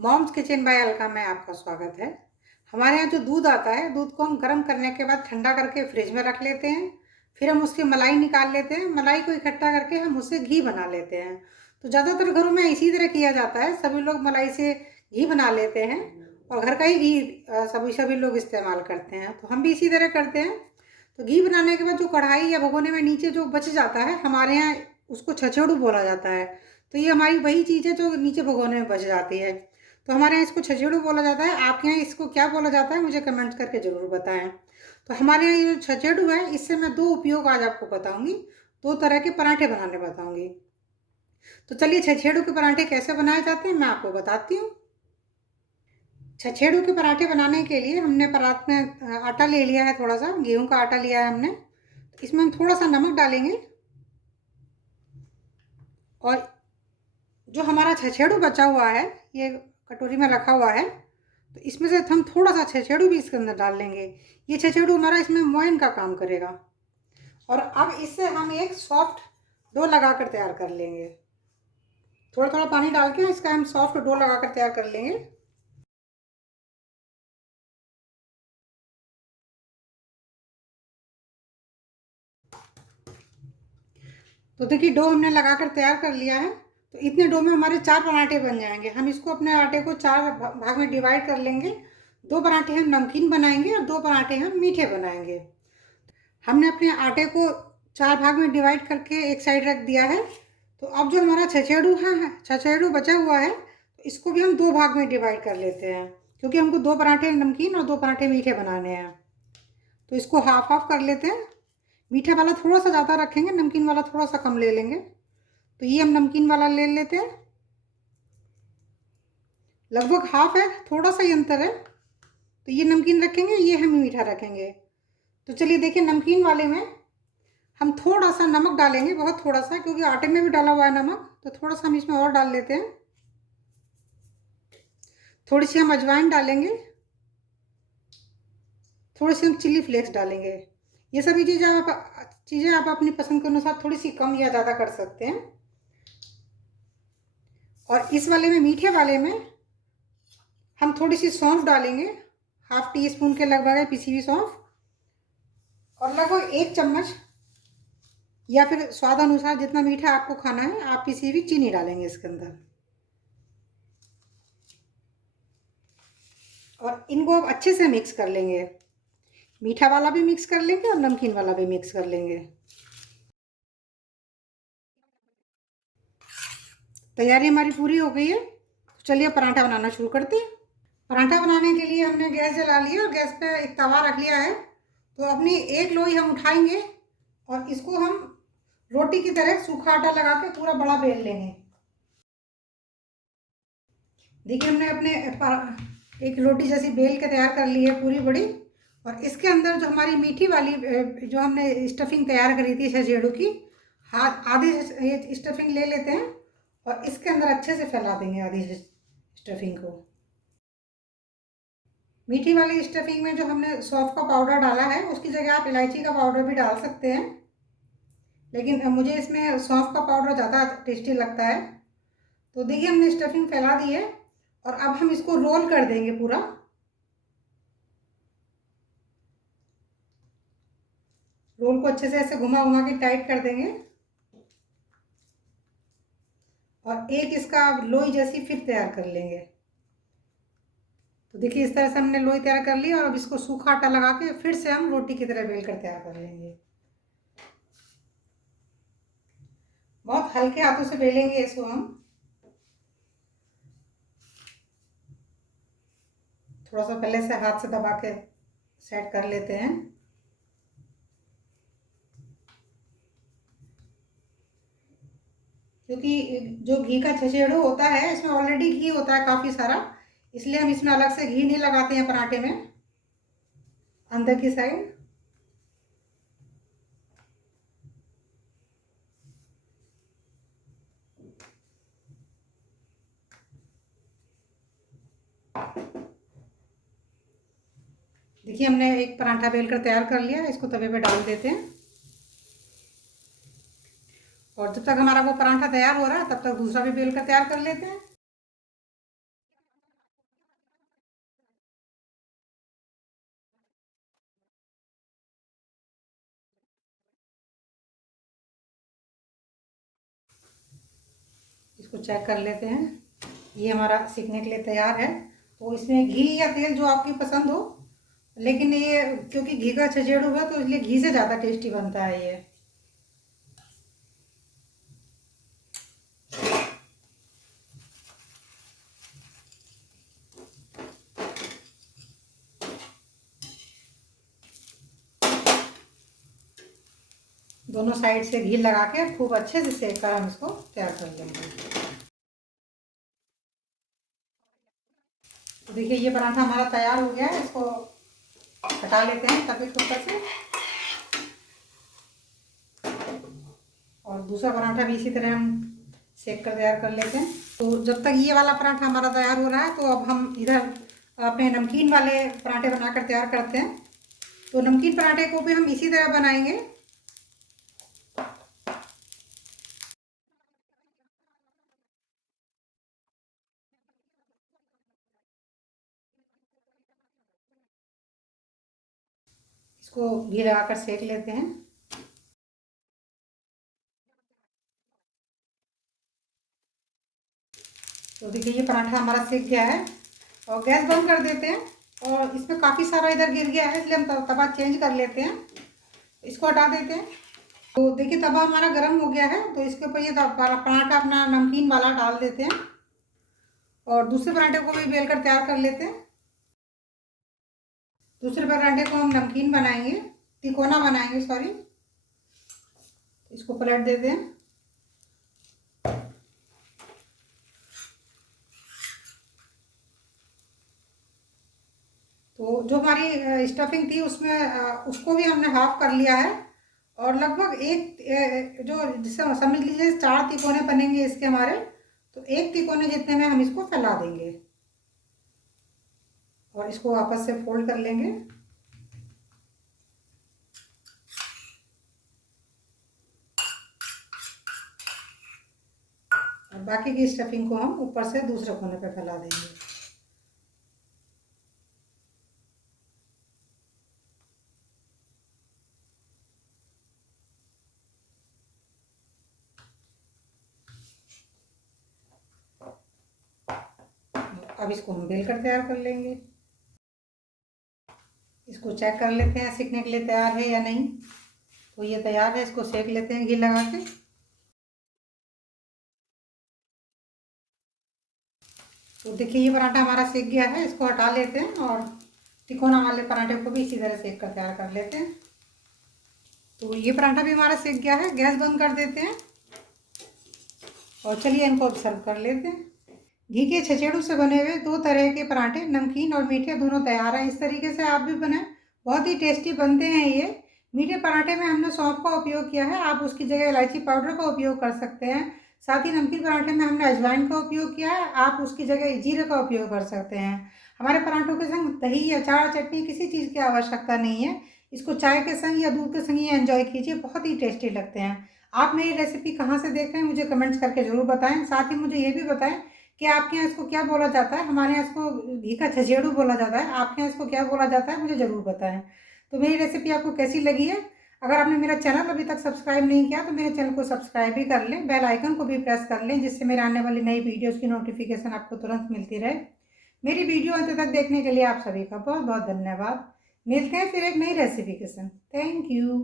Moms kitchen bye Alka में आपका स्वागत है। हमारे यहाँ जो दूध आता है, दूध को हम गर्म करने के बाद ठंडा करके फ्रिज में रख लेते हैं। फिर हम उसकी मलाई निकाल लेते हैं। मलाई को इकट्ठा करके हम उससे घी बना लेते हैं। तो ज़्यादातर घरों में इसी तरह किया जाता है। सभी लोग मलाई से घी बना लेते हैं और घर का ही घी सभी लोग इस्तेमाल करते हैं। तो हम भी इसी तरह करते हैं। तो घी बनाने के बाद जो कढ़ाई या भगोने में नीचे जो बच जाता है, हमारे यहाँ उसको छछेड़ू बोला जाता है। तो ये हमारी वही चीज़ है जो नीचे भगोने में बच जाती है। तो हमारे यहाँ इसको छछेड़ू बोला जाता है। आपके यहाँ इसको क्या बोला जाता है, मुझे कमेंट्स करके ज़रूर बताएं। तो हमारे यहाँ ये जो छछेड़ू है, इससे मैं दो उपयोग आज आपको बताऊंगी। दो तरह के पराठे बनाने बताऊंगी। तो चलिए छछेड़ू के पराठे कैसे बनाए जाते हैं मैं आपको बताती हूँ। छछेड़ू के पराठे बनाने के लिए हमने परात में आटा ले लिया है, थोड़ा सा गेहूं का आटा लिया है हमने। तो इसमें हम थोड़ा सा नमक डालेंगे और जो हमारा छछेड़ू बचा हुआ है, ये कटोरी में रखा हुआ है, तो इसमें से हम थोड़ा सा छछेड़ू भी इसके अंदर डाल लेंगे। ये छछेड़ू हमारा इसमें मोयन का काम करेगा। और अब इससे हम एक सॉफ्ट डो लगा कर तैयार कर लेंगे। थोड़ा थोड़ा पानी डाल के इसका हम सॉफ्ट डो लगा कर तैयार कर लेंगे। तो देखिए डो हमने लगा कर तैयार कर लिया है। तो इतने डो में हमारे 4 पराठे बन जाएंगे। हम इसको अपने आटे को 4 भाग में डिवाइड कर लेंगे। 2 पराठे हम नमकीन बनाएंगे और 2 पराठे हम मीठे बनाएंगे। हमने अपने आटे को 4 भाग में डिवाइड करके एक साइड रख दिया है। तो अब जो हमारा छछेड़ू बचा हुआ है, तो इसको भी हम 2 भाग में डिवाइड कर लेते हैं, क्योंकि हमको 2 पराठे नमकीन और 2 पराठे मीठे बनाने हैं। तो इसको हाफ हाफ कर लेते हैं। मीठा वाला थोड़ा सा ज़्यादा रखेंगे, नमकीन वाला थोड़ा सा कम ले लेंगे। तो ये हम नमकीन वाला ले लेते हैं। लगभग हाफ है, थोड़ा सा ही अंतर है। तो ये नमकीन रखेंगे, ये हम मीठा रखेंगे। तो चलिए देखिए, नमकीन वाले में हम थोड़ा सा नमक डालेंगे, बहुत थोड़ा सा, क्योंकि आटे में भी डाला हुआ है नमक। तो थोड़ा सा हम इसमें और डाल लेते हैं। थोड़ी सी हम अजवाइन डालेंगे। थोड़ी सी हम चिल्ली फ्लेक्स डालेंगे। ये सभी चीज़ें आप अपनी पसंद के अनुसार थोड़ी सी कम या ज़्यादा कर सकते हैं। और इस वाले में, मीठे वाले में, हम थोड़ी सी सौंफ डालेंगे। हाफ टी स्पून के लगभग है पिसी हुई सौंफ। और लगभग 1 चम्मच या फिर स्वाद अनुसार जितना मीठा आपको खाना है, आप पिसी हुई चीनी डालेंगे इसके अंदर। और इनको अब अच्छे से मिक्स कर लेंगे। मीठा वाला भी मिक्स कर लेंगे और नमकीन वाला भी मिक्स कर लेंगे। तैयारी हमारी पूरी हो गई है। तो चलिए पराठा बनाना शुरू करते हैं। पराठा बनाने के लिए हमने गैस जला लिया और गैस पे एक तवा रख लिया है। तो अपनी एक लोई हम उठाएंगे और इसको हम रोटी की तरह सूखा आटा लगा के पूरा बड़ा बेल लेंगे। देखिए हमने अपने एक रोटी जैसी बेल के तैयार कर ली है, पूरी बड़ी। और इसके अंदर जो हमारी मीठी वाली जो हमने स्टफिंग तैयार करी थी छछेड़ू की, आधी ये स्टफिंग ले लेते हैं और इसके अंदर अच्छे से फैला देंगे आधी स्टफिंग को। मीठी वाली स्टफिंग में जो हमने सौंफ का पाउडर डाला है, उसकी जगह आप इलायची का पाउडर भी डाल सकते हैं, लेकिन मुझे इसमें सौंफ का पाउडर ज़्यादा टेस्टी लगता है। तो देखिए हमने स्टफिंग फैला दी है और अब हम इसको रोल कर देंगे पूरा। रोल को अच्छे से ऐसे घुमा घुमा के टाइट कर देंगे और एक इसका लोई जैसी फिर तैयार कर लेंगे। तो देखिए इस तरह से हमने लोई तैयार कर ली और अब इसको सूखा आटा लगा के फिर से हम रोटी की तरह बेल कर तैयार कर लेंगे। बहुत हल्के हाथों से बेलेंगे इसको हम। थोड़ा सा पहले से हाथ से दबा के सेट कर लेते हैं। क्योंकि जो घी का छछेड़ू होता है, इसमें ऑलरेडी घी होता है काफ़ी सारा, इसलिए हम इसमें अलग से घी नहीं लगाते हैं पराठे में अंदर की साइड। देखिए हमने एक पराठा बेलकर तैयार कर लिया, इसको तवे पे डाल देते हैं। और जब तक हमारा वो पराठा तैयार हो रहा है, तब तक दूसरा भी बेलकर तैयार कर लेते हैं। इसको चेक कर लेते हैं। ये हमारा सीखने के लिए तैयार है। तो इसमें घी या तेल जो आपकी पसंद हो, लेकिन ये क्योंकि घी का छजेड़ू है तो इसलिए घी से ज़्यादा टेस्टी बनता है ये। दोनों साइड से घी लगा के खूब अच्छे से सेक कर हम इसको तैयार कर लेंगे। तो देखिए ये पराठा हमारा तैयार हो गया है। इसको हटा लेते हैं तवे के ऊपर से, और दूसरा पराठा भी इसी तरह हम सेक कर तैयार कर लेते हैं। तो जब तक ये वाला पराठा हमारा तैयार हो रहा है, तो अब हम इधर अपने नमकीन वाले पराठे बनाकर तैयार करते हैं। तो नमकीन पराठे को भी हम इसी तरह बनाएंगे। इसको घी लगाकर सेक लेते हैं। तो देखिए ये पराठा हमारा सेक गया है, और गैस बंद कर देते हैं। और इसमें काफ़ी सारा इधर गिर गया है, इसलिए हम तवा चेंज कर लेते हैं। इसको हटा देते हैं। तो देखिए तवा हमारा गर्म हो गया है, तो इसके ऊपर ये पराठा अपना नमकीन वाला डाल देते हैं, और दूसरे पराठे को भी बेल कर तैयार कर लेते हैं। दूसरे पराठे को हम नमकीन बनाएंगे, तिकोना बनाएंगे, सॉरी। इसको पलट देते हैं। तो जो हमारी स्टफिंग थी उसमें उसको भी हमने हाफ कर लिया है, और लगभग एक जो जिससे समझ लीजिए 4 तिकोने बनेंगे इसके हमारे। तो 1 तिकोने जितने में हम इसको फैला देंगे, और इसको वापस से फोल्ड कर लेंगे। और बाकी की स्टफिंग को हम ऊपर से दूसरे कोने पे फैला देंगे। अब इसको हम बेल कर तैयार कर लेंगे। इसको चेक कर लेते हैं सेकने के लिए तैयार है या नहीं। तो ये तैयार है, इसको सेक लेते हैं घी लगा के। तो देखिए ये पराठा हमारा सेक गया है, इसको हटा लेते हैं, और तिकोना वाले पराठे को भी इसी तरह सेक कर तैयार कर लेते हैं। तो ये पराठा भी हमारा सेक गया है, गैस बंद कर देते हैं, और चलिए इनको अब सर्व कर लेते हैं। घी के छचेड़ू से बने हुए 2 तरह के पराठे, नमकीन और मीठे, दोनों तैयार हैं। इस तरीके से आप भी बनाएं, बहुत ही टेस्टी बनते हैं ये। मीठे पराठे में हमने सौंफ का उपयोग किया है, आप उसकी जगह इलायची पाउडर का उपयोग कर सकते हैं। साथ ही नमकीन पराठे में हमने अजवाइन का उपयोग किया है, आप उसकी जगह जीरे का उपयोग कर सकते हैं। हमारे पराठों के संग दही, अचार, चटनी किसी चीज़ की आवश्यकता नहीं है। इसको चाय के संग या दूध के संग ये एंजॉय कीजिए, बहुत ही टेस्टी लगते हैं। आप मेरी रेसिपी कहाँ से देख रहे हैं मुझे कमेंट्स करके ज़रूर बताएं। साथ ही मुझे ये भी बताएं कि आपके यहाँ इसको क्या बोला जाता है। हमारे यहाँ इसको घी का छजेड़ू बोला जाता है, आपके यहाँ इसको क्या बोला जाता है मुझे ज़रूर बताएं। तो मेरी रेसिपी आपको कैसी लगी है? अगर आपने मेरा चैनल अभी तक सब्सक्राइब नहीं किया तो मेरे चैनल को सब्सक्राइब भी कर लें, बेल आइकन को भी प्रेस कर लें, जिससे मेरे आने वाली नई वीडियोज़ की नोटिफिकेशन आपको तुरंत मिलती रहे। मेरी वीडियो अंत तक देखने के लिए आप सभी का बहुत बहुत धन्यवाद। मिलते हैं फिर एक नई रेसिपी के साथ। Thank you.